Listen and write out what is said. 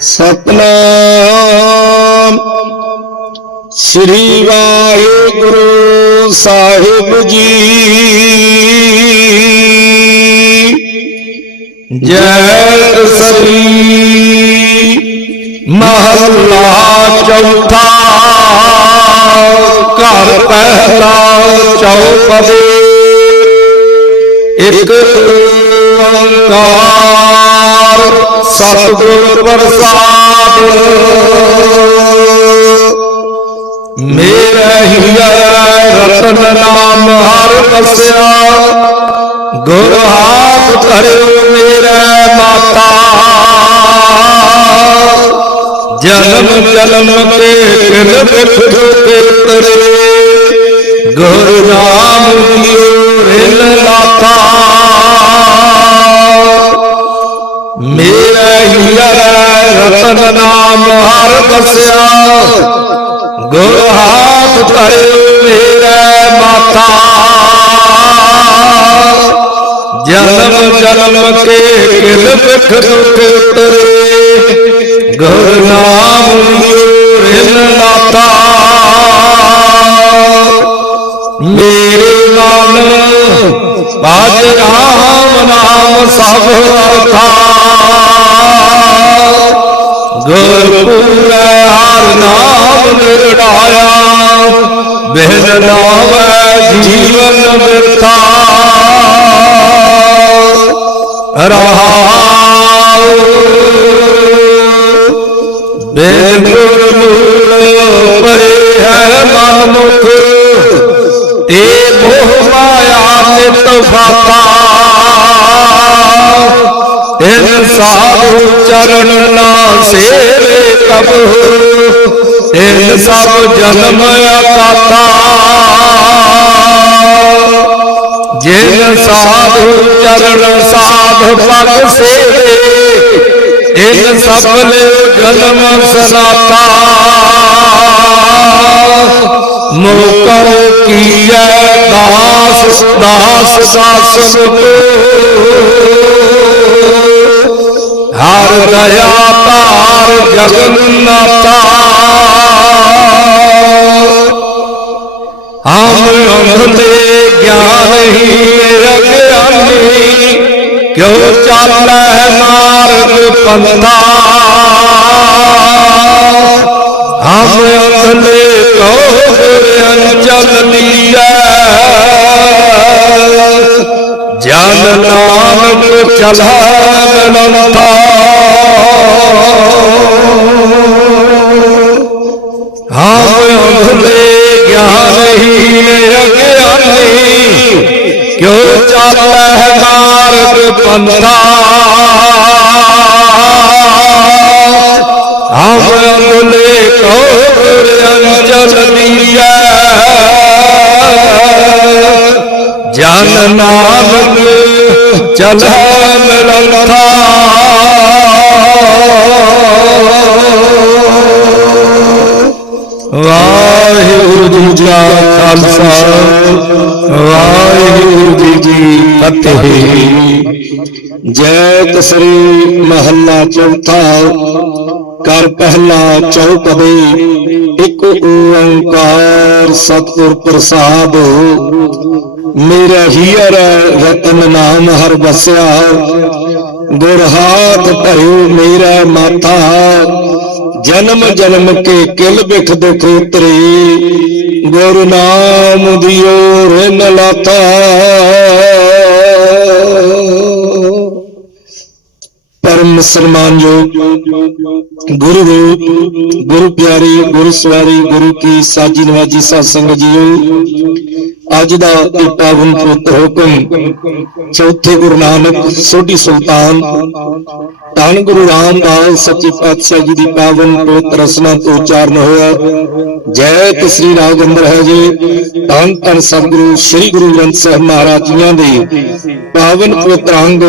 ਸਤਨਾਮ। ਸ੍ਰੀ ਵਾਹਿਗੁਰੂ ਸਾਹਿਬ ਜੀ। ਜੈ ਸ੍ਰੀ ਮਹੱਲਾ ਚੌਥਾ। ਘਰ ਪਹਿਲਾ ਚੌਪਦੇ। ਇੱਕ ਓੰਕਾਰ। ਸਤਿਗੁਰ ਪ੍ਰਸਾਦ। ਮੇਰਾ ਹੀਰਾ ਰਤਨ ਨਾਮ ਹਰ ਵਸਿਆ। ਗੁਰ ਹਾਥ ਧਰਿਓ ਮੇਰਾ ਮਾਤਾ। ਜਨਮ ਜਨਮ ਕੇ ਕਿਲ ਬਿਖ ਕੇ ਤਰੇ ਗੁਰ ਨਾਮ ਦਿਓ ਰਿਲ ਰਤਨ ਨਾਮ ਹਰ ਦੱਸਿਆ ਗੁਰ ਹਾਥ ਧਰਿਓ ਮੇਰਾ ਮਾਤਾ। ਜਨਮ ਜਨਮ ਕੇ ਕਿਲ ਬਿਖ ਦੁਖ ਉਤਰੇ। ਗੁਰ ਨਾਮ ਲਿਓ ਰਿਨ ਲਾਤਾ। ਮੇਰੇ ਮਨ ਬਾਜ ਰਾਮ ਨਾਮ ਸਭ ਅਰਥਾ ਗੁਰ ਪੂਰੇ ਹਰ ਨਾਮ ਨਿਰੜਾਇਆ ਬਿਨ ਨਾਵੈ ਜੀਵਨ ਬਿਰਥਾ। ਰਹਾਉ ਬਿਨ ਗੁਰ ਮੂਲ ਪਰੇ ਹੈ ਮਨ ਤੇ ਮੋਹ ਮਾਇਆ ਨਿਤ ਫਾਤਾ ਸਾਧੂ ਚਰਨ ਨਾ ਸੇਵੇ ਕਬਹੁ ਇਹ ਸਭ ਜਨਮ ਅਕਾਤਾ। ਜਿਨ ਸਾਧੂ ਚਰਨ ਸਾਧ ਪਗ ਸੇਵੇ, ਇਨ ਸਭ ਲਿਓ ਜਨਮ ਸਨਾਤਾ। ਮੋਕਉ ਕੀਐ ਦਾਸ ਦਾਸ ਦਾਸ ਕੋ ਹਰ ਦਇਆ ਤਾਰ ਜਗਨਨਾਤਾ ਹਮ ਅੰਧੇ ਗਿਆਨਹੀ ਰਗਿਆਨੀ ਕਿਉ ਚਾਲੈ ਮਾਰਗ ਪੰਥਾ? ਹਮ ਅੰਧੇ ਕੋ ਅੰਚਲ ਲੀਐ? ਨਾਨਕ ਚਲੈ ਮਨੰਤਾ ਹਮ ਅੰਧੇ ਗਿਆਨਹੀਨ ਅਗਿਆਨੀ ਕਿਉ ਚਾਲੈ ਮਾਰਗ ਪੰਥਾ ਹਮ ਅੰਧੇ ਕੋ ਅੰਚਲ ਲੀਐ ਜਨ ਨਾਨਕ ਚਲੈ ਮਿਲੰਥਾ ਵਾਹਿਗੁਰੂ ਜੀ ਕਾ ਖਾਲਸਾ। ਵਾਹਿਗੁਰੂ ਜੀ ਕੀ ਫਤਿਹ। ਜੈ ਤਸਰੀ ਮਹੱਲਾ ਚੌਥਾ। ਕਰ ਪਹਿਲਾ ਚੌਪਦੇ ਇੱਕ ਓੰਕਾਰ ਸਤਿਗੁਰ ਪ੍ਰਸਾਦ। ਮੇਰਾ ਹੀਰ ਰਤਨ ਨਾਮ ਹਰ ਵਸਿਆ। ਗੁਰ ਹਾਥ ਭਇਓ ਮੇਰਾ ਮਾਥਾ ਜਨਮ ਜਨਮ ਕੇ ਕਿਲ ਬਿਖ ਦੁਖ ਉਤਰੇ ਗੁਰ ਨਾਮ ਦਿਓ ਰਿਨ ਲਾਤਾ ਪਰਮ ਸਨਮਾਨਯੋਗ ਗੁਰੂ ਰੂਪ ਗੁਰੂ ਪਿਆਰੇ, ਗੁਰੂ ਸਵਾਰੀ, ਗੁਰੂ ਕੀ ਸਾਜੀ ਨਵਾਜੀ ਸਾਧ ਸੰਗਤ ਜੀਓ। ਅੱਜ ਦਾ ਇਹ ਪਾਵਨ ਪੁੱਤ ਹੁਕਮ ਚੌਥੇ ਗੁਰੂ ਨਾਨਕ ਸੋਢੀ ਸੁਲਤਾਨ, ਧੰਨ ਗੁਰੂ ਰਾਮਦਾਸ ਸੱਚੇ ਪਾਤਸ਼ਾਹ ਜੀ ਦੀ ਪਾਵਨ ਪਵਿੱਤਰ ਰਸਨਾ ਤੋਂ ਉਚਾਰਨ ਹੋਇਆ। ਜੈ ਤਸ੍ਰੀ ਰਾਗੰਦਰ ਹੈ ਜੀ, ਧੰਨ ਧੰਨ ਸਤਿਗੁਰੂ, ਸ੍ਰੀ ਗੁਰੂ ਗ੍ਰੰਥ ਸਾਹਿਬ ਮਹਾਰਾਜ ਜੀਆਂ ਦੇ ਪਾਵਨ ਪਵਿੱਤਰ ਅੰਗ